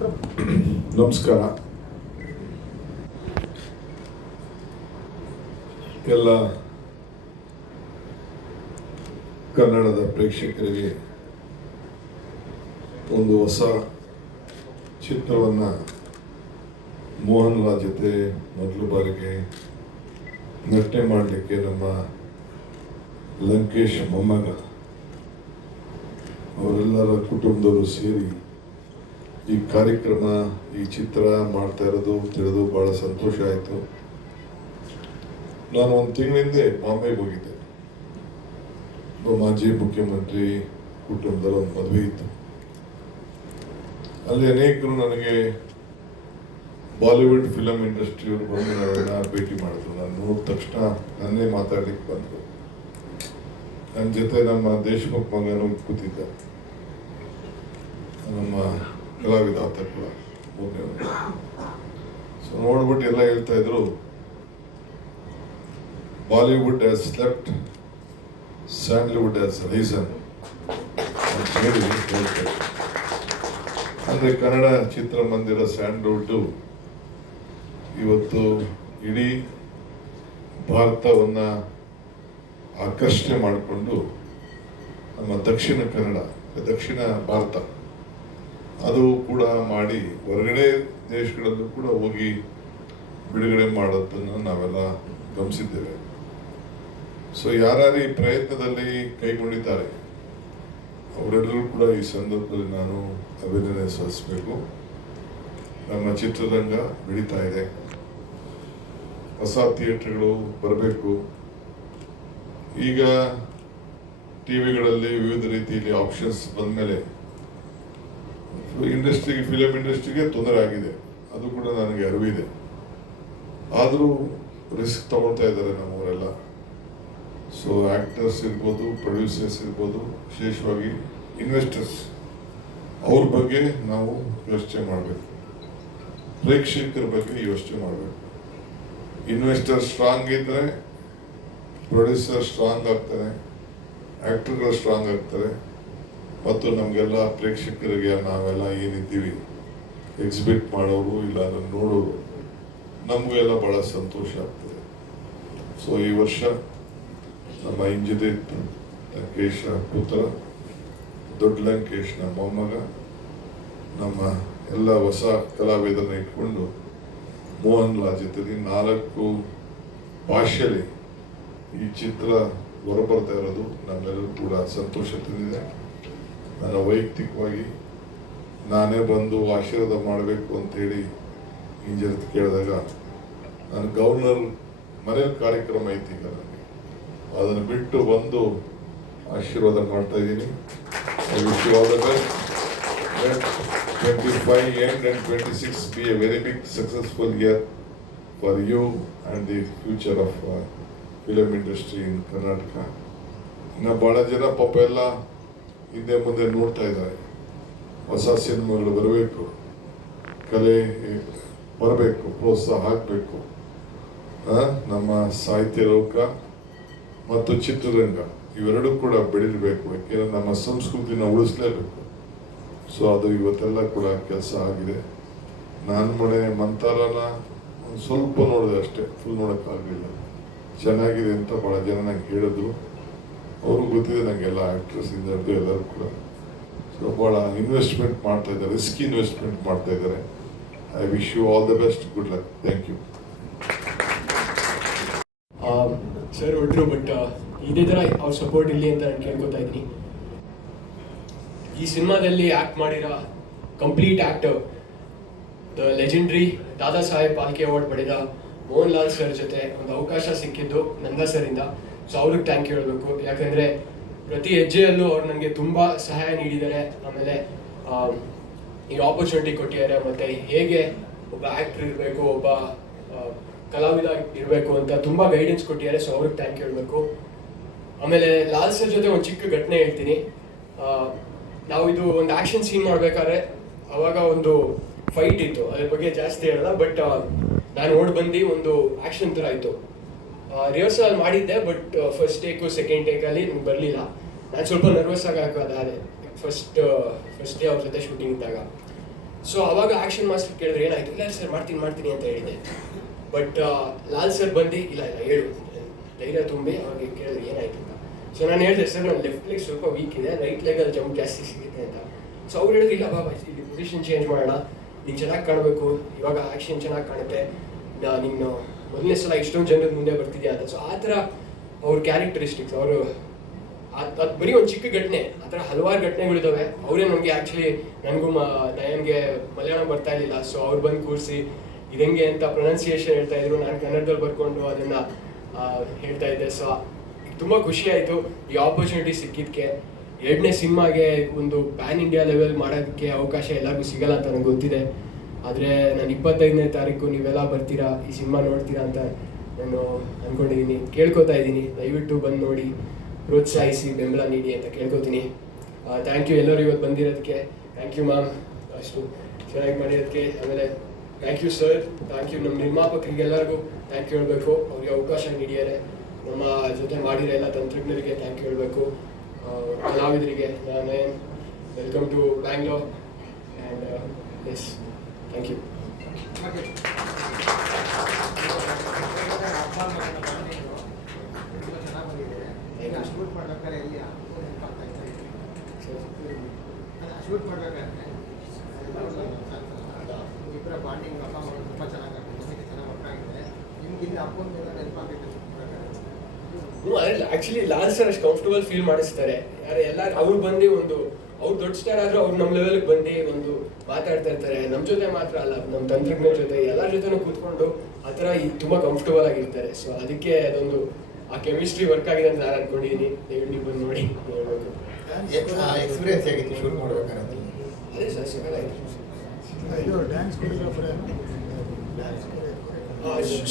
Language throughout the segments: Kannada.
ನಮಸ್ಕಾರ. ಎಲ್ಲ ಕನ್ನಡದ ಪ್ರೇಕ್ಷಕರಿಗೆ ಒಂದು ಹೊಸ ಚಿತ್ರವನ್ನು ಮೋಹನ್ ಲಾಲ್ ಜೊತೆ ಮೊದಲ ಬಾರಿಗೆ ನಟನೆ ಮಾಡಲಿಕ್ಕೆ ನಮ್ಮ ಲಂಕೇಶ್ ಮೊಮ್ಮಗ ಅವರೆಲ್ಲರ ಕುಟುಂಬದವರು ಸೇರಿ ಈ ಕಾರ್ಯಕ್ರಮ, ಈ ಚಿತ್ರ ಮಾಡ್ತಾ ಇರೋದು ತಿಳಿದು ಭಾಳ ಸಂತೋಷ ಆಯಿತು. ನಾನು ಒಂದು ತಿಂಗಳಿಂದ ಬಾಂಬೆಗೆ ಹೋಗಿದ್ದೆ. ಮಾಜಿ ಮುಖ್ಯಮಂತ್ರಿ ಕುಟುಂಬದಲ್ಲಿ ಒಂದು ಮದುವೆ ಇತ್ತು. ಅಲ್ಲಿ ಅನೇಕರು ನನಗೆ ಬಾಲಿವುಡ್ ಫಿಲಮ್ ಇಂಡಸ್ಟ್ರಿಯವರು ಬಂದು ನನ್ನ ಭೇಟಿ ಮಾಡಿದ್ರು. ನಾನು ನೋಡಿದ ತಕ್ಷಣ ನನ್ನೇ ಮಾತಾಡ್ಲಿಕ್ಕೆ ಬಂದರು. ನನ್ನ ಜೊತೆ ನಮ್ಮ ದೇಶಮುಖ್ ಮಗನೂ ಕೂತಿದ್ದ, ನಮ್ಮ ಕಲಾವಿದ ಆತ ಕೂಡ ಮೂರನೇ. ಸೊ ನೋಡ್ಬಿಟ್ಟು ಎಲ್ಲ ಹೇಳ್ತಾ ಇದ್ರು, Bollywood has slept, Sandalwood has resin ಅಂತ ಹೇಳಿ ಹೇಳ್ತಾರೆ. ಅಂದರೆ ಕನ್ನಡ ಚಿತ್ರಮಂದಿರ ಸ್ಯಾಂಡಲ್ವುಡ್ ಇವತ್ತು ಇಡೀ ಭಾರತವನ್ನು ಆಕರ್ಷಣೆ ಮಾಡಿಕೊಂಡು ನಮ್ಮ ದಕ್ಷಿಣ ಭಾರತ ಅದು ಕೂಡ ಮಾಡಿ ಹೊರಗಡೆ ದೇಶಗಳಲ್ಲೂ ಕೂಡ ಹೋಗಿ ಬಿಡುಗಡೆ ಮಾಡೋದನ್ನು ನಾವೆಲ್ಲ ಗಮನಿಸಿದ್ದೇವೆ. ಸೊ ಯಾರ್ಯಾರು ಈ ಪ್ರಯತ್ನದಲ್ಲಿ ಕೈಗೊಂಡಿದ್ದಾರೆ ಅವರೆಲ್ಲರೂ ಕೂಡ ಈ ಸಂದರ್ಭದಲ್ಲಿ ನಾನು ಅಭಿನಂದನೆ ಸಲ್ಲಿಸಬೇಕು. ನಮ್ಮ ಚಿತ್ರರಂಗ ಬೆಳೀತಾ ಇದೆ, ಹೊಸ ಥಿಯೇಟರ್ಗಳು ಬರಬೇಕು. ಈಗ ಟಿವಿಗಳಲ್ಲಿ ವಿವಿಧ ರೀತಿಯಲ್ಲಿ ಆಪ್ಷನ್ಸ್ ಬಂದ ಮೇಲೆ ಫಿಲಮ್ ಇಂಡಸ್ಟ್ರಿಗೆ ತೊಂದರೆ ಆಗಿದೆ, ಅದು ಕೂಡ ನನಗೆ ಅರಿವಿದೆ. ಆದರೂ ರಿಸ್ಕ್ ತಗೊಳ್ತಾ ಇದ್ದಾರೆ ನಮ್ಮವರೆಲ್ಲ. ಸೊ ಆ್ಯಕ್ಟರ್ಸ್ ಇರ್ಬೋದು, ಪ್ರೊಡ್ಯೂಸರ್ಸ್ ಇರ್ಬೋದು, ವಿಶೇಷವಾಗಿ ಇನ್ವೆಸ್ಟರ್ಸ್, ಅವ್ರ ಬಗ್ಗೆ ನಾವು ಯೋಚನೆ ಮಾಡಬೇಕು. ಪ್ರೇಕ್ಷಕರ ಬಗ್ಗೆ ಯೋಚನೆ ಮಾಡಬೇಕು. ಇನ್ವೆಸ್ಟರ್ ಸ್ಟ್ರಾಂಗ್ ಇದ್ದರೆ ಪ್ರೊಡ್ಯೂಸರ್ ಸ್ಟ್ರಾಂಗ್ ಆಗ್ತಾರೆ, ಆ್ಯಕ್ಟರ್ಗಳು ಸ್ಟ್ರಾಂಗ್ ಆಗ್ತಾರೆ. ಮತ್ತು ನಮಗೆಲ್ಲ ಪ್ರೇಕ್ಷಕರಿಗೆ ನಾವೆಲ್ಲ ಏನಿದ್ದೀವಿ ಎಕ್ಸಿಬಿಟ್ ಮಾಡೋರು ಇಲ್ಲ ಅದನ್ನು ನೋಡೋರು ನಮಗೆಲ್ಲ ಭಾಳ ಸಂತೋಷ ಆಗ್ತದೆ. ಸೊ ಈ ವರ್ಷ ನಮ್ಮ ಇಂಜಿದೇತ್ ಲಂಕೇಶ ಪುತ್ರ, ದೊಡ್ಡ ಲಂಕೇಶ್ನ ಮೊಮ್ಮಗ, ನಮ್ಮ ಎಲ್ಲ ಹೊಸ ಕಲಾವಿದರನ್ನ ಇಟ್ಕೊಂಡು ಮೋಹನ್ ಲಾಲ್ ಜೊತೆಲಿ 4 ಭಾಷೆಯಲ್ಲಿ ಈ ಚಿತ್ರ ಹೊರಬರ್ತಾ ಇರೋದು ನಮ್ಮೆಲ್ಲರೂ ಕೂಡ ಸಂತೋಷ ತಂದಿದೆ. ನನ್ನ ವೈಯಕ್ತಿಕವಾಗಿ ನಾನೇ ಬಂದು ಆಶೀರ್ವಾದ ಮಾಡಬೇಕು ಅಂತೇಳಿ ಇಂಜಿನಿಯರ್ ಕೇಳಿದಾಗ ನಾನು ಗವರ್ನರ್ ಮನೇಲಿ ಕಾರ್ಯಕ್ರಮ ಐತಿ, ಈಗ ನನಗೆ ಅದನ್ನು ಬಿಟ್ಟು ಬಂದು ಆಶೀರ್ವಾದ ಮಾಡ್ತಾ ಇದ್ದೀನಿ. I wish you all the best. Let 25 end and 26 be a very big successful year for you and the future of film industry in Karnataka. ಇನ್ನು ಭಾಳ ಜನ ಪಾಪ ಎಲ್ಲ ಹಿಂದೆ ಮುಂದೆ ನೋಡ್ತಾ ಇದ್ದಾರೆ. ಹೊಸ ಸಿನಿಮಾಗಳು ಬರಬೇಕು, ಕಲೆ ಬರಬೇಕು, ಪ್ರೋತ್ಸಾಹ ಆಗಬೇಕು. ನಮ್ಮ ಸಾಹಿತ್ಯ ಲೋಕ ಮತ್ತು ಚಿತ್ರರಂಗ ಇವೆರಡೂ ಕೂಡ ಬೆಳಿಬೇಕು. ಯಾಕೆಂದರೆ ನಮ್ಮ ಸಂಸ್ಕೃತಿನ ಉಳಿಸ್ಲೇಬೇಕು. ಸೊ ಅದು ಇವತ್ತೆಲ್ಲ ಕೂಡ ಕೆಲಸ ಆಗಿದೆ. ನಾನು ಮೊನ್ನೆ ಮಂತಾರನ ಒಂದು ಸ್ವಲ್ಪ ನೋಡಿದೆ ಅಷ್ಟೇ, ಫುಲ್ ನೋಡೋಕ್ಕಾಗಲಿಲ್ಲ. ಚೆನ್ನಾಗಿದೆ ಅಂತ ಭಾಳ ಜನ ನಂಗೆ ಹೇಳಿದ್ರು. ಅವ್ರಿಗೂ ಗೊತ್ತಿದೆ ನನಗೆಲ್ಲ ಆ್ಯಕ್ಟ್ರೆಸ್ ಇಂದ ಹಿಡಿದು ಎಲ್ಲರೂ ಕೂಡ. ಸೊ ಭಾಳ ಇನ್ವೆಸ್ಟ್ಮೆಂಟ್ ಮಾಡ್ತಾ ಇದ್ದಾರೆ, ರಿಸ್ಕಿ ಇನ್ವೆಸ್ಟ್ಮೆಂಟ್ ಮಾಡ್ತಾ ಇದ್ದಾರೆ. I wish you all the best, good luck, thank you. Sir ಹೊರಟರು, ಬಟ್ ಇದೇ ಥರ ಅವ್ರ ಸಪೋರ್ಟ್ ಇರಲಿ ಅಂತ ನಾನು ಕೇಳ್ಕೊತಾ ಇದ್ದೀನಿ. ಈ ಸಿನಿಮಾದಲ್ಲಿ ಆ್ಯಕ್ಟ್ ಮಾಡಿರೋ complete actor, the legendary Dada Saheb Phalke award ಪಡೆದ ಮೋಹನ್ ಲಾಲ್ ಸರ್ ಜೊತೆ ಒಂದು ಅವಕಾಶ ಸಿಕ್ಕಿದ್ದು ನಂದಾ ಸರಿಂದ. ಸೊ ಅವ್ರಿಗೆ ಥ್ಯಾಂಕ್ ಯು ಹೇಳಬೇಕು. ಯಾಕಂದರೆ ಪ್ರತಿ ಹೆಜ್ಜೆಯಲ್ಲೂ ಅವ್ರು ನನಗೆ ತುಂಬ ಸಹಾಯ ನೀಡಿದ್ದಾರೆ. ಆಮೇಲೆ ಈ ಆಪರ್ಚುನಿಟಿ ಕೊಟ್ಟಿದ್ದಾರೆ. ಮತ್ತು ಹೇಗೆ ಒಬ್ಬ ಆ್ಯಕ್ಟ್ರ್ ಇರಬೇಕು, ಒಬ್ಬ ಕಲಾವಿದ ಇರಬೇಕು ಅಂತ ತುಂಬ ಗೈಡೆನ್ಸ್ ಕೊಟ್ಟಿದ್ದಾರೆ. ಸೊ ಅವ್ರಿಗೆ ಥ್ಯಾಂಕ್ ಯು ಹೇಳಬೇಕು. ಆಮೇಲೆ ಲಾಲ್ ಸರ್ ಜೊತೆ ಒಂದು ಚಿಕ್ಕ ಘಟನೆ ಹೇಳ್ತೀನಿ. ನಾವು ಇದು ಒಂದು ಆ್ಯಕ್ಷನ್ ಸೀನ್ ಮಾಡಬೇಕಾದ್ರೆ ಅವಾಗ ಒಂದು ಫೈಟ್ ಇತ್ತು, ಅದ್ರ ಬಗ್ಗೆ ಜಾಸ್ತಿ ಹೇಳಲ್ಲ. ಬಟ್ ನಾನು ನೋಡಿ ಬಂದು ಒಂದು ಆ್ಯಕ್ಷನ್ ಥರ ಇತ್ತು. ರಿಹರ್ಸಲ್ ಮಾಡಿದ್ದೆ, ಬಟ್ ಫಸ್ಟ್ ಟೇಕು ಸೆಕೆಂಡ್ ಟೇಕಲ್ಲಿ ನನಗೆ ಬರಲಿಲ್ಲ. ನಾನು ಸ್ವಲ್ಪ ನರ್ವಸ್ ಆಗಿ ಹಾಕೋದಾದೆ ಫಸ್ಟ್ ಡೇ ಅವ್ರ ಜೊತೆ ಶೂಟಿಂಗ್ ಇದ್ದಾಗ. ಸೊ ಅವಾಗ ಆ್ಯಕ್ಷನ್ ಮಾಸ್ಟರ್ ಕೇಳಿದ್ರೆ ಏನಾಯ್ತು, ಇಲ್ಲ ಸರ್ ಮಾಡ್ತೀನಿ ಅಂತ ಹೇಳಿದೆ. ಬಟ್ ಲಾಲ್ ಸರ್ ಬಂದು ಇಲ್ಲ ಹೇಳು ಧೈರ್ಯ ತುಂಬಿ ಅವ್ರಿಗೆ ಕೇಳಿದ್ರೆ ಏನಾಯ್ತು ಅಂತ. ಸೊ ನಾನು ಹೇಳಿದೆ ಸರ್ ನನ್ನ ಲೆಫ್ಟ್ ಲೆಗ್ ಸ್ವಲ್ಪ ವೀಕ್ ಇದೆ, ರೈಟ್ ಲೆಗಲ್ಲಿ ಜಂಪ್ ಜಾಸ್ತಿ ಸಿಗುತ್ತೆ ಅಂತ. ಸೊ ಅವ್ರು ಹೇಳಿದ್ರು ಇಲ್ಲ ಬಾಬಾ ಇಲ್ಲಿ ಪೊಸಿಷನ್ ಚೇಂಜ್ ಮಾಡೋಣ, ನೀನು ಚೆನ್ನಾಗಿ ಕಾಣಬೇಕು, ಇವಾಗ ಆ್ಯಕ್ಷನ್ ಚೆನ್ನಾಗಿ ಕಾಣುತ್ತೆ, ನೀನು ಮೊದಲನೇ ಸಲ ಇಷ್ಟೊಂದು ಜನರ ಮುಂದೆ ಬರ್ತಿದ್ಯಾ ಅಂತ. ಸೊ ಆ ಥರ ಅವ್ರ ಕ್ಯಾರೆಕ್ಟರಿಸ್ಟಿಕ್ಸ್, ಅವರು ಅದು ಬರೀ ಒಂದು ಚಿಕ್ಕ ಘಟನೆ, ಆ ಥರ ಹಲವಾರು ಘಟನೆಗಳಿದ್ದಾವೆ. ಅವರೇ ನಮಗೆ ಆ್ಯಕ್ಚುಲಿ ನನಗೂ ನಯನ್ಗೆ ಮಲಯಾಳಂ ಬರ್ತಾ ಇರಲಿಲ್ಲ, ಸೊ ಅವ್ರು ಬಂದು ಕೂರಿಸಿ ಇದಂಗೆ ಅಂತ ಪ್ರೊನೌನ್ಸಿಯೇಷನ್ ಹೇಳ್ತಾ ಇದ್ರು, ನಾನು ಕನ್ನಡದಲ್ಲಿ ಬರ್ಕೊಂಡು ಅದನ್ನು ಹೇಳ್ತಾ ಇದ್ದೆ. ಸೊ ತುಂಬ ಖುಷಿ ಆಯಿತು ಈ ಆಪರ್ಚುನಿಟಿ ಸಿಕ್ಕಿದ್ದಕ್ಕೆ. ಎರಡನೇ ಸಿನಿಮಾಗೆ ಒಂದು ಪ್ಯಾನ್ ಇಂಡಿಯಾ ಲೆವೆಲ್ ಮಾಡೋದಕ್ಕೆ ಅವಕಾಶ ಎಲ್ಲರಿಗೂ ಸಿಗಲ್ಲ ಅಂತ ನನಗೆ ಗೊತ್ತಿದೆ. ಆದರೆ ನಾನು 25ನೇ ತಾರೀಕು ನೀವೆಲ್ಲ ಬರ್ತೀರಾ, ಈ ಸಿನಿಮಾ ನೋಡ್ತೀರಾ ಅಂತ ನಾನು ಅಂದ್ಕೊಂಡಿದ್ದೀನಿ, ಕೇಳ್ಕೊತಾ ಇದ್ದೀನಿ. ದಯವಿಟ್ಟು ಬಂದು ನೋಡಿ, ಪ್ರೋತ್ಸಾಹಿಸಿ, ಬೆಂಬಲ ನೀಡಿ ಅಂತ ಕೇಳ್ಕೊತೀನಿ. ಥ್ಯಾಂಕ್ ಯು ಎಲ್ಲರೂ ಇವತ್ತು ಬಂದಿರೋದಕ್ಕೆ. ಥ್ಯಾಂಕ್ ಯು ಮ್ಯಾಮ್, ಅಷ್ಟು ಚೆನ್ನಾಗಿ ಮಾಡಿರೋದಕ್ಕೆ. ಆಮೇಲೆ thank you sir, thank you ನಮ್ಮ ನಿರ್ಮಾಪಕರಿಗೆಲ್ಲರಿಗೂ ಥ್ಯಾಂಕ್ ಯು ಹೇಳಬೇಕು, ಅವ್ರಿಗೆ ಅವಕಾಶ ನೀಡಿದ್ದಾರೆ. ನಮ್ಮ ಜೊತೆ ಮಾಡಿರೋ ಎಲ್ಲ ತಂತ್ರಜ್ಞರಿಗೆ ಥ್ಯಾಂಕ್ ಯು ಹೇಳಬೇಕು. ಕಲಾವಿದರಿಗೆ Nayan, welcome to Bangalore and yes thank you. Shoot ಮಾಡ್ಬೇಕಾದ್ರೆ ಎಲ್ಲಿ ಶೂಟ್ ಮಾಡ್ಬೇಕಾದ್ರೆ ಇಬ್ಬರ ಬಾಂಡಿಂಗ್ ಅಪ್ಪ ಮಗಳು ತುಂಬ ಚೆನ್ನಾಗಿ ಚೆನ್ನಾಗಿ ವರ್ಕ್ ಆಗಿದೆ. ನಿಮ್ಗೆ ಇಲ್ಲಿ ಅಪ್ಪನ ಮೇಲೆ ನೆನಪಾಗಬೇಕು. ಅಲ್ಲ ಆ್ಯಕ್ಚುಲಿ ಲಾಲ್ ಸರ್ ಅಷ್ಟು ಕಂಫರ್ಟಬಲ್ ಫೀಲ್ ಮಾಡಿಸ್ತಾರೆ. ಎಲ್ಲರೂ ಅವ್ರು ಬಂದು ಒಂದು ಅವ್ರು ದೊಡ್ಡ ಸ್ಟಾರ್ ಆದರೂ ಅವ್ರು ನಮ್ಮ ಲೆವೆಲ್ಗೆ ಬಂದು ಒಂದು ಮಾತಾಡ್ತಾ ಇರ್ತಾರೆ. ನಮ್ಮ ಜೊತೆ ಮಾತ್ರ ಅಲ್ಲ, ನಮ್ಮ ತಂತ್ರಜ್ಞರ ಜೊತೆ ಎಲ್ಲರ ಜೊತೆನೂ ಕೂತ್ಕೊಂಡು ಆ ಥರ ತುಂಬ ಕಂಫರ್ಟಬಲ್ ಆಗಿರ್ತಾರೆ. ಸೊ ಅದಕ್ಕೆ ಅದೊಂದು ಆ ಕೆಮಿಸ್ಟ್ರಿ ವರ್ಕ್ ಆಗಿದೆ ಅಂತ ನಾನು ಅಂದ್ಕೊಂಡಿದ್ದೀನಿ. ದಯವಿಟ್ಟು ನೀವು ಬಂದು ನೋಡಿ ಹೇಳ್ಬೇಕು. ಎಕ್ಸ್ಪೀರಿಯನ್ಸ್ ಹೇಗಿತ್ತು ಶೂಟ್ ಮಾಡ್ಬೇಕಾದ್ರೆ? ಅದೇ ಸರ್ ಸಿಗಲಾಯಿತು. ಇದು ಡ್ಯಾನ್ಸ್ ಕೊರಿಯೋಗ್ರಾಫರ್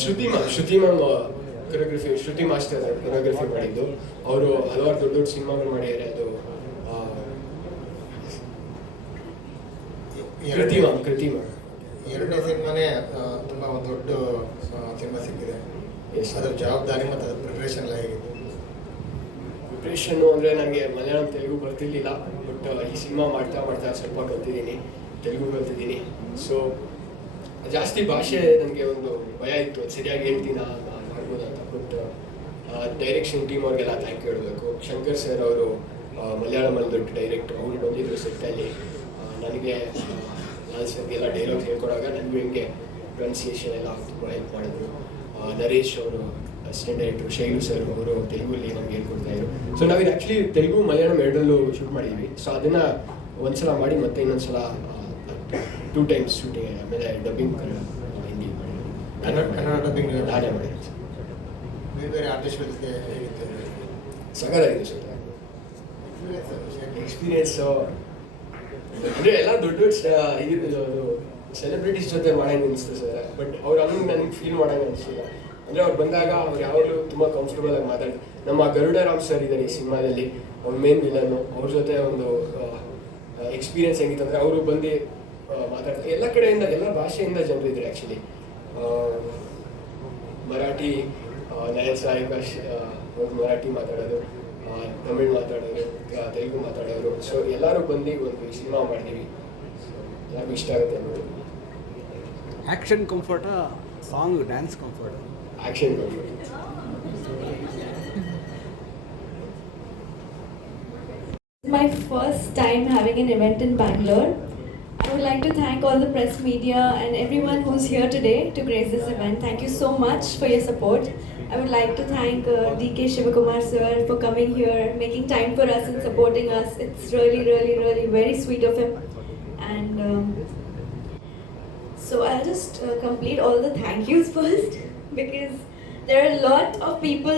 ಶ್ರುತಿ ಮ್ಯಾಮ್ ಕೊರಿಯೋಗ್ರಫಿ, ಶ್ರುತಿ ಮಾಸ್ಟರ್ ಕೊರಿಯೋಗ್ರಫಿ ಮಾಡಿದ್ದು. ಅವರು ಹಲವಾರು ದೊಡ್ಡ ದೊಡ್ಡ ಸಿನಿಮಾಗಳು ಮಾಡಿದ್ದಾರೆ. ಅದು ಕೃತಿ ಮ್ಯಾಮ್ ಎರಡನೇ ಸಿನಿಮಾನೇ ತುಂಬ ಒಂದು ದೊಡ್ಡ ಸಿನಿಮಾ ಸಿಕ್ಕಿದೆ. ಅದರ ಜವಾಬ್ದಾರಿ ಮತ್ತು ಅದ್ರ ಪ್ರಿಪ್ರೇಷನ್ ಎಲ್ಲ ಹೇಗಿತ್ತು? ಪ್ರಿಪ್ರೇಷನ್ನು ಅಂದರೆ ನನಗೆ ಮಲಯಾಳಂ ತೆಲುಗು ಬರ್ತಿರ್ಲಿಲ್ಲ. ಬಟ್ ಈ ಸಿನಿಮಾ ಮಾಡ್ತಾ ಸ್ವಲ್ಪ ಕಲ್ತಿದ್ದೀನಿ, ತೆಲುಗು ಕಲ್ತಿದ್ದೀನಿ. ಸೊ ಜಾಸ್ತಿ ಭಾಷೆ ನನಗೆ ಒಂದು ಭಯ ಇತ್ತು, ಅದು ಸರಿಯಾಗಿ ಹೇಳ್ತೀನ ಮಾಡ್ಬೋದು ಅಂತ. ಬಟ್ ಡೈರೆಕ್ಷನ್ ಟೀಮ್ ಅವ್ರಿಗೆಲ್ಲ ಥ್ಯಾಂಕ್ ಯು ಹೇಳಬೇಕು. ಶಂಕರ್ ಸರ್ ಅವರು ಮಲಯಾಳಮಲ್ಲಿ ದೊಡ್ಡ ಡೈರೆಕ್ಟ್ರು, ಅವರು ಬಂದಿದ್ದರು ಸೆಟ್ಟಲ್ಲಿ. ನನಗೆ ಲಾಲ್ ಸರ್ಗೆಲ್ಲ ಡೈಲಾಗ್ಸ್ ಹೇಳ್ಕೊಡಾಗ ನನಗೂ ಹಿಂಗೆ ಪ್ರೊನೌನ್ಸಿಯೇಷನ್ ಎಲ್ಲ ತುಂಬ ಹೆಲ್ಪ್ ಮಾಡಿದ್ರು. ನರೇಶ್ ಅವರು ಅಸಿಸ್ಟೆಂಟ್ ಡೈರೆಕ್ಟ್ರು, ಶೈಲು ಸರ್ ಅವರು ತೆಲುಗಲ್ಲಿ ನಮ್ಗೆ ಹೇಳ್ಕೊಡ್ತಾಯಿದ್ರು. ಸೊ ನಾವಿದು ಆ್ಯಕ್ಚುಲಿ ತೆಲುಗು ಮಲಯಾಳಂ ಎರಡರಲ್ಲೂ ಶೂಟ್ ಮಾಡಿದ್ವಿ. ಸೊ ಅದನ್ನು ಒಂದ್ಸಲ ಮಾಡಿ ಮತ್ತೆ ಇನ್ನೊಂದ್ಸಲ 2 times ಶೂಟಿಂಗ್, ಆಮೇಲೆ ಡಬ್ಬಿಂಗ್ ಹಿಂದಿ ಕನ್ನಡ ಡಬ್ಬಿಂಗ್ ನಾನೇ ಮಾಡಿರೋದು. ಬೇರೆ ಆರ್ಟಿಸ್ಟ್ಗಳಿಗೆ ಹೇಗಿತ್ತು? ಸಗದಾಗಿದೆ ಸರ್ ಎಕ್ಸ್ಪೀರಿಯನ್ಸು. ಅಂದರೆ ಎಲ್ಲ ದೊಡ್ಡ ಇದು ಸೆಲೆಬ್ರಿಟೀಸ್ ಜೊತೆ ಮಾಡಂಗೆ ಅನಿಸ್ತು ಸರ್. ಬಟ್ ಅವ್ರು ಹಂಗೆ ನನಗೆ ಫೀಲ್ ಮಾಡಂಗೆ ಅನಿಸ್ತಿಲ್ಲ. ಅಂದರೆ ಅವ್ರು ಬಂದಾಗ ಅವ್ರು ಯಾವಾಗಲೂ ತುಂಬ ಕಂಫರ್ಟಬಲ್ ಆಗಿ ಮಾತಾಡ್ತಾರೆ. ನಮ್ಮ ಗರುಡರಾಮ್ ಸರ್ ಇದ್ದಾರೆ ಈ ಸಿನಿಮಾದಲ್ಲಿ, ಅವ್ರ ಮೇನ್ ವಿಲನ್ನು. ಅವ್ರ ಜೊತೆ ಒಂದು ಎಕ್ಸ್ಪೀರಿಯನ್ಸ್ ಹೆಂಗಿತ್ತು ಅಂದರೆ ಅವರು ಬಂದು ಮಾತಾಡ್ತಾರೆ. ಎಲ್ಲ ಕಡೆಯಿಂದ, ಎಲ್ಲ ಭಾಷೆಯಿಂದ ಜನರು ಇದ್ದಾರೆ ಆ್ಯಕ್ಚುಲಿ. ಮರಾಠಿ ನಯನ್ ಸಾಯಿಕಾಶ್ ಅವ್ರು ಮರಾಠಿ ಮಾತಾಡೋದು, ತಮಿಳ್ ಮಾತಾಡೋರು, ತೆಲುಗು ಮಾತಾಡೋರು. ಸೊ ಎಲ್ಲರೂ ಬಂದು ಒಂದು ಸಿನಿಮಾ ಮಾಡಿದ್ದೀವಿ, ಎಲ್ಲರಿಗೂ ಇಷ್ಟ ಆಗುತ್ತೆ ಅನ್ನೋದು. ಆ್ಯಕ್ಷನ್ ಕಂಫರ್ಟಾ, song dance comfort? Action comfort. My first time having an event in Bangalore. I would like to thank all the press media and everyone who's here today to grace this event. Thank you so much for your support. I would like to thank DK Shivakumar sir for coming here, making time for us and supporting us. It's really, really, really very sweet of him. And so I'll just complete all the thank yous first, because there are a lot of people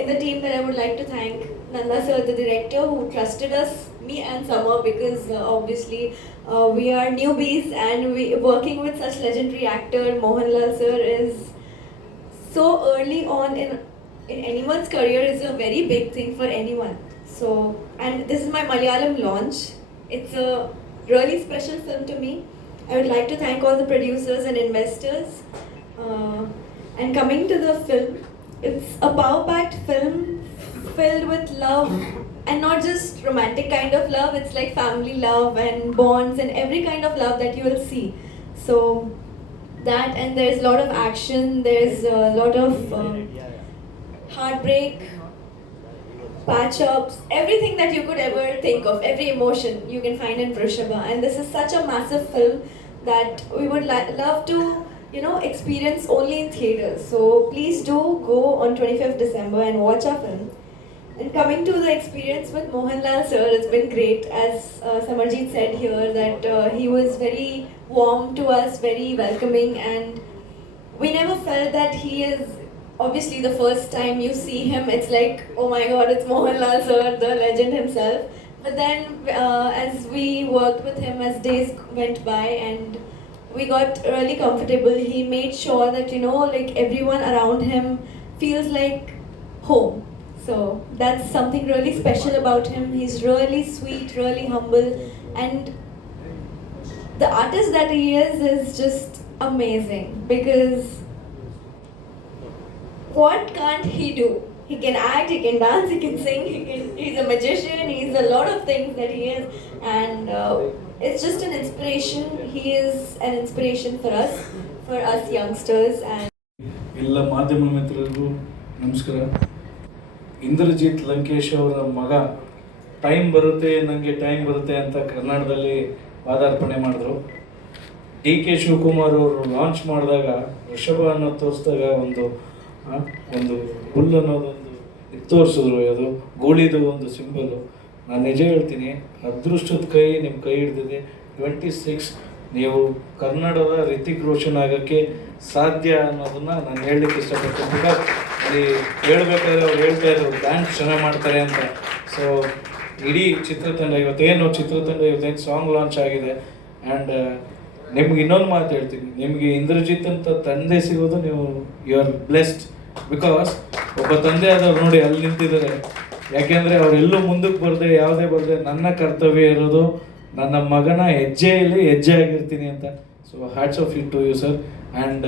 in the team that I would like to thank. Nanda sir, the director, who trusted us, me and Sama, because obviously we are newbies, and we working with such legendary actor Mohanlal sir is so early on in anyone's career is a very big thing for anyone. So, and this is my Malayalam launch. It's a really special film to me. I would like to thank all the producers and investors. And coming to the film, it's a power-packed film filled with love, and not just romantic kind of love, it's like family love and bonds and every kind of love that you will see. So that, and there's a lot of action, there's a lot of heartbreak, patch ups, everything that you could ever think of, every emotion you can find in Vrishabha. And this is such a massive film that we would love to, experience only in theaters. So please do go on 25th December and watch our film. And coming to the experience with Mohanlal sir, it's been great. As Samarjeet said here, that he was very warm to us, very welcoming, and we never felt that he is, obviously the first time you see him, it's like, oh my god, it's Mohanlal sir, the legend himself. But then as we worked with him, as days went by and we got really comfortable, he made sure that, like everyone around him feels like home. So that's something really special about him. He's really sweet, really humble, and the artist that he is just amazing, because what can't he do? He can act, he can dance, he can sing, he's a magician, he's a lot of things that he is, and it's just an inspiration. He is an inspiration for us youngsters. And ಎಲ್ಲ ಮಾಧ್ಯಮ ಮಿತ್ರರಿಗೂ ನಮಸ್ಕಾರ. ಇಂದ್ರಜಿತ್ ಲಂಕೇಶ್ ಅವರ ಮಗ ಟೈಮ್ ಬರುತ್ತೆ ಅಂತ ಕನ್ನಡದಲ್ಲಿ ಪಾದಾರ್ಪಣೆ ಮಾಡಿದ್ರು. DK ಶಿವಕುಮಾರ್ ಅವರು ಲಾಂಚ್ ಮಾಡಿದಾಗ ವೃಷಭ ಅನ್ನೋದು ತೋರಿಸಿದಾಗ ಒಂದು ಹುಲ್ ಅನ್ನೋದೊಂದು ಇದು ತೋರಿಸಿದ್ರು, ಅದು ಗೋಳಿದು ಒಂದು ಸಿಂಬಲು. ನಾನು ನಿಜ ಹೇಳ್ತೀನಿ, ಅದೃಷ್ಟದ ಕೈ ನಿಮ್ಮ ಕೈ ಹಿಡ್ದಿದೆ. 26 ನೀವು ಕನ್ನಡದ ರಿತಿಕ್ ರೋಷನ್ ಆಗೋಕ್ಕೆ ಸಾಧ್ಯ ಅನ್ನೋದನ್ನು ನಾನು ಹೇಳಲಿಕ್ಕೆ ಇಷ್ಟಪಡ್ತೀನಿ. ಬಿಕಾಸ್ ಅಲ್ಲಿ ಹೇಳ್ಬೇಕಾದ್ರೆ ಅವ್ರು ಹೇಳ್ತಾ ಇದ್ರು ಡ್ಯಾನ್ಸ್ ಚೆನ್ನಾಗಿ ಮಾಡ್ತಾರೆ ಅಂತ. ಸೊ ಇಡೀ ಚಿತ್ರತಂಡ ಇವತ್ತೇನು ಸಾಂಗ್ ಲಾಂಚ್ ಆಗಿದೆ. ಆ್ಯಂಡ್ ನಿಮ್ಗೆ ಇನ್ನೊಂದು ಮಾತು ಹೇಳ್ತೀನಿ, ನಿಮಗೆ ಇಂದ್ರಜಿತ್ ಅಂತ ತಂದೆ ಸಿಗೋದು ಯು ಆರ್ ಬ್ಲೆಸ್ಡ್. ಬಿಕಾಸ್ ಒಬ್ಬ ತಂದೆ ಆದವ್ರು ನೋಡಿ ಅಲ್ಲಿ ನಿಂತಿದ್ದಾರೆ. ಯಾಕೆಂದರೆ ಅವರೆಲ್ಲೂ ಮುಂದಕ್ಕೆ ಯಾವುದೇ ಬರದೆ ನನ್ನ ಕರ್ತವ್ಯ ಇರೋದು ನನ್ನ ಮಗನ ಹೆಜ್ಜೆ ಆಗಿರ್ತೀನಿ ಅಂತ. So hats off you to you sir. And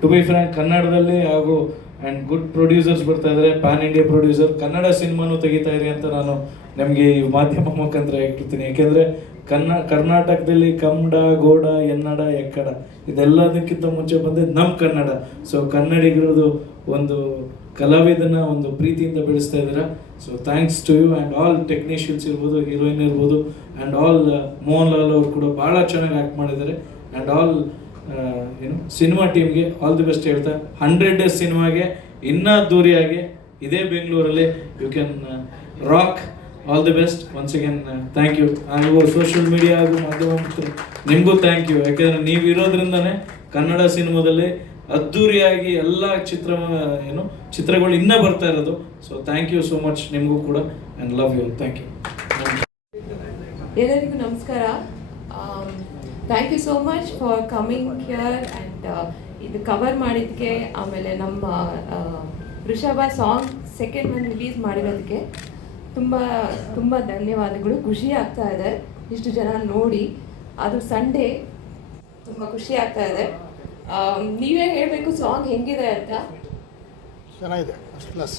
to be frank, ಕನ್ನಡದಲ್ಲಿ ಹಾಗೂ ಆ್ಯಂಡ್ ಗುಡ್ ಪ್ರೊಡ್ಯೂಸರ್ಸ್ ಬರ್ತಾ ಇದ್ದಾರೆ, ಪ್ಯಾನ್ ಇಂಡಿಯಾ ಪ್ರೊಡ್ಯೂಸರ್, ಕನ್ನಡ ಸಿನಿಮಾನು ತೆಗಿತಾ ಇರಿ ಅಂತ ನಾನು ನಮಗೆ ಈ ಮಾಧ್ಯಮ ಮುಖಾಂತರ ಹೇಳ್ತೀನಿ. ಯಾಕೆಂದರೆ ಕರ್ನಾಟಕದಲ್ಲಿ ಕನ್ನಡ, ಗೋಡ, ಎನ್ನಡ, ಎಕ್ಕಡ ಇದೆಲ್ಲದಕ್ಕಿಂತ ಮುಂಚೆ ಬಂದಿದ್ದು ನಮ್ಮ ಕನ್ನಡ. ಸೊ ಕನ್ನಡಿಗರದು ಒಂದು ಕಲಾವಿದನ ಒಂದು ಪ್ರೀತಿಯಿಂದ ಬೆಳೆಸ್ತಾ ಇದ್ದೀರಾ. So thanks to you and all technicians ಇರ್ಬೋದು, ಹೀರೋಯಿನ್ ಇರ್ಬೋದು, ಆ್ಯಂಡ್ ಆಲ್ ಮೋಹನ್ ಲಾಲ್ ಅವರು ಕೂಡ ಭಾಳ ಚೆನ್ನಾಗಿ ಆ್ಯಕ್ಟ್ ಮಾಡಿದ್ದಾರೆ. ಆ್ಯಂಡ್ ಆಲ್ ಸಿನಿಮಾ ಟೀಮ್ಗೆ ಆಲ್ ದಿ ಬೆಸ್ಟ್ ಹೇಳ್ತಾ, 100 ಡೇಸ್ ಸಿನಿಮಾಗೆ ಇನ್ನೂ ಅದ್ದೂರಿಯಾಗಿ ಇದೇ ಬೆಂಗಳೂರಲ್ಲಿ you can rock. All the best once again. Thank you. ಹಾಗೂ ಸೋಷಿಯಲ್ ಮೀಡಿಯಾ ಹಾಗೂ ಮಾಧ್ಯಮ ನಿಮಗೂ ಥ್ಯಾಂಕ್ ಯು. ಯಾಕೆಂದರೆ ನೀವು ಇರೋದ್ರಿಂದನೇ ಕನ್ನಡ ಸಿನಿಮಾದಲ್ಲಿ ಅದ್ದೂರಿಯಾಗಿ ಎಲ್ಲ ಚಿತ್ರಗಳು ಇನ್ನೂ ಬರ್ತಾ ಇರೋದು. So thank you so much ನಿಮಗೂ ಕೂಡ, and love you. Thank you. ಎಲ್ಲರಿಗೂ ನಮಸ್ಕಾರ. Thank you so much for coming here and ಇದು ಕವರ್ ಮಾಡಿದ್ದಕ್ಕೆ, ಆಮೇಲೆ ನಮ್ಮ ವೃಷಭ ಸಾಂಗ್ ಸೆಕೆಂಡ್ ಒಂದು ರಿಲೀಸ್ ಮಾಡಿರೋದಕ್ಕೆ ತುಂಬ ತುಂಬ ಧನ್ಯವಾದಗಳು. ಖುಷಿ ಆಗ್ತಾ ಇದೆ ಇಷ್ಟು ಜನ ನೋಡಿ. ಅದು ಸಂಡೇ, ತುಂಬ ಖುಷಿ ಆಗ್ತಾ ಇದೆ. ನೀವೇ ಹೇಳಬೇಕು ಸಾಂಗ್ ಹೆಂಗಿದೆ ಅಂತ. ಚೆನ್ನಾಗಿದೆ, ಫಸ್ಟ್ ಕ್ಲಾಸ್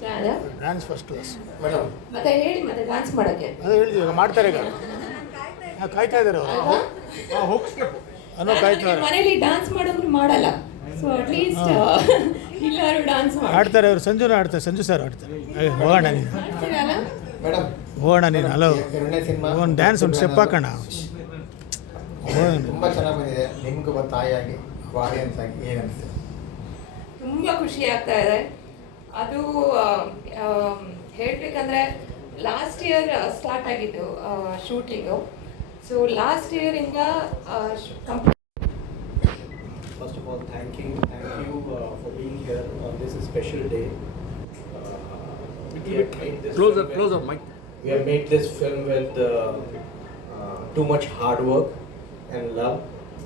ಚೆನ್ನಾಗಿದೆ, ಡ್ಯಾನ್ಸ್ ಫಸ್ಟ್ ಕ್ಲಾಸ್ ಮೇಡಮ್. ಮತ್ತೆ ಹೇಳಿ, ಮತ್ತೆ ಡ್ಯಾನ್ಸ್ ಮಾಡೋಕ್ಕೆ ಅದೇ ಹೇಳಿದ್ವಿ, ಈಗ ಮಾಡ್ತಾರೆ. ಈಗ ಕಾಯ್ತಾ ಇದ್ದಾರೆ ಅವರು, ಅನ್ನೋ ಕಾಯ್ತಾರೆ. ಮನೇಲಿ ಡ್ಯಾನ್ಸ್ ಮಾಡೋದ್ರು ಮಾಡಲ್ಲ, ಸೊ ಅಟ್ಲೀಸ್ಟ್ ಎಲ್ಲರೂ ಡ್ಯಾನ್ಸ್ ಆಡ್ತಾರೆ. ಅವರು ಸಂಜುನ ಆಡ್ತಾರೆ, ಸಂಜು ಸರ್ ಆಡ್ತಾರೆ. ಹೋಗೋಣ ನೀನು, ಮೇಡಮ್ ಹೋಗೋಣ ನೀನು. ಹಲೋ, ಎರಡನೇ ಸಿನಿಮಾ ಒಂದು ಡ್ಯಾನ್ಸ್ ಒಂದು ಸ್ಟೆಪ್ ಹಾಕೋಣ. ತುಂಬ ಚೆನ್ನಾಗಿ ಬಂದಿದೆ. ನಿಮ್ಗೆ ಒಬ್ಬ ತಾಯಿಯಾಗಿ, ಆಡಿಯನ್ಸ್ ಆಗಿ ಏನು ಅನಿಸ್ತದೆ? ತುಂಬ ಖುಷಿ ಆಗ್ತಾ ಇದೆ. ಅದು ಹೇಳಬೇಕಂದ್ರೆ ಲಾಸ್ಟ್ ಇಯರ್ ಸ್ಟಾರ್ಟ್ ಆಗಿದ್ದು ಶೂಟಿಂಗು. ಸೊ ಲಾಸ್ಟ್ ಇಯರಿಂದ First of all, thank you for being here on this special day. We have made this Closer, Mike. We have made this film with too much hard work and love,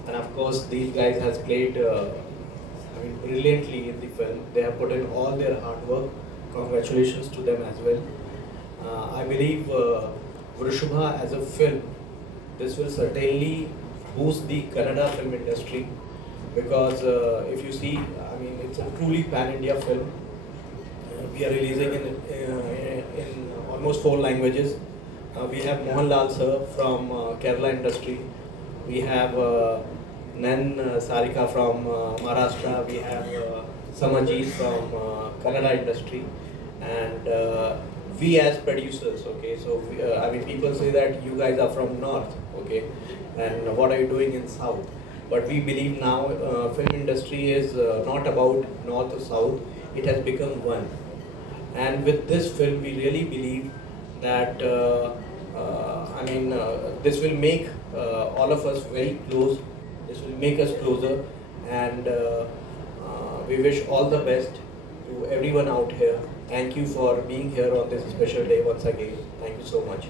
and of course these guys has played brilliantly in the film. They have put in all their hard work. Congratulations to them as well. I believe Vrishabha as a film, this will certainly boost the Kannada film industry. Because if you see, I mean, it's a truly pan-India film. We are releasing in almost 4 languages. We have Mohanlal sir from Kerala industry. We have Nan Sarika from Maharashtra. We have Samanjeet from Kannada industry. And we as producers, okay, so I mean, people say that you guys are from North, okay, and what are you doing in South? But we believe now film industry is not about North or South, it has become one. And with this film, we really believe that, this will make all of us very close, this will make us closer, and we wish all the best to everyone out here. Thank you for being here on this special day once again. Thank you so much.